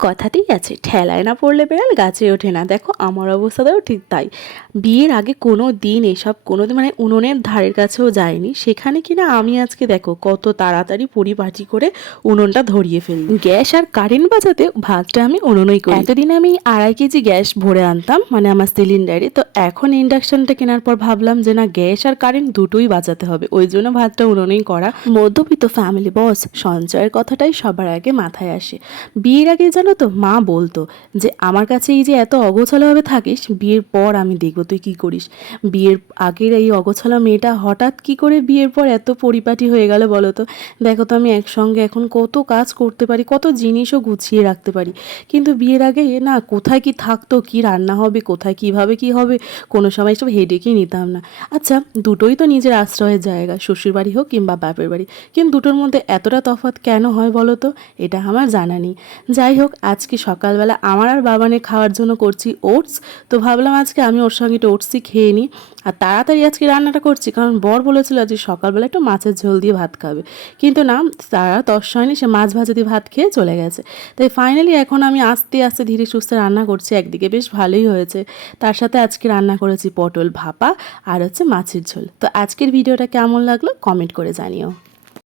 কথাতেই আছে, ঠেলায় না পড়লে বেড়াল গাছে ওঠে না। দেখো আমার অবস্থাটাও ঠিক তাই। বিয়ের আগে কোনো দিন এসব কোনো দিন মানে উনুনের ধারের কাছেও যায়নি, সেখানে কিনা আমি আজকে দেখো কত তাড়াতাড়ি পরিপাটি করে উনুনটা ধরিয়ে ফেলি। গ্যাস আর কারেন্ট বাঁচাতে ভাতটা আমি উনুনেই করি। এতদিন আমি 2.5 কেজি গ্যাস ভরে আনতাম মানে আমার সিলিন্ডারে, তো এখন ইন্ডাকশনটা কেনার পর ভাবলাম যে না, গ্যাস আর কারেন্ট দুটোই বাঁচাতে হবে, ওই জন্য ভাতটা উনুনেই করা। মধ্যবিত্ত ফ্যামিলি বস, সঞ্চয়ের কথাটাই সবার আগে মাথায় আসে। বিয়ের আগে জানো তো মা বলতো যে আমার কাছে এই যে এত অগোছালোভাবে থাকিস, বিয়ের পর আমি দেখবো তুই কী করিস। বিয়ের আগের এই অগোছালো মেয়েটা হঠাৎ কি করে বিয়ের পর এত পরিপাটি হয়ে গেল বলো তো। দেখো তো আমি একসঙ্গে এখন কত কাজ করতে পারি, কত জিনিসও গুছিয়ে রাখতে পারি, কিন্তু বিয়ের আগে না কোথায় কি থাকতো, কি রান্না হবে, কোথায় কিভাবে কি হবে, কোনো সময় সব হেডেকই নিতাম না। আচ্ছা, দুটোই তো নিজের আশ্রয়ের জায়গা, শ্বশুরবাড়ি হোক কিংবা বাপের বাড়ি, কিন্তু দুটোর মধ্যে এতটা তফাৎ কেন হয় বলো তো, এটা আমার জানা নেই। যাই হোক, আজকে সকালবেলা আমার আর বাবানের খাওয়ার জন্য করছি ওটস, তো ভাবলাম আজকে আমি ওর সঙ্গে একটু ওটসই খেয়ে নিই। আর তাড়াতাড়ি আজকে রান্নাটা করছি, কারণ বর বলেছিল আজকে সকালবেলা একটু মাছের ঝোল দিয়ে ভাত খাবে, কিন্তু না, তারা তস হয়নি, সে মাছ ভাজা দিয়ে ভাত খেয়ে চলে গেছে। তাই ফাইনালি এখন আমি আস্তে আস্তে ধীরে সুস্থে রান্না করছি, একদিকে বেশ ভালোই হয়েছে। তার সাথে আজকে রান্না করেছি পটল ভাপা আর হচ্ছে মাছের ঝোল। তো আজকের ভিডিওটা কেমন লাগলো কমেন্ট করে জানিও।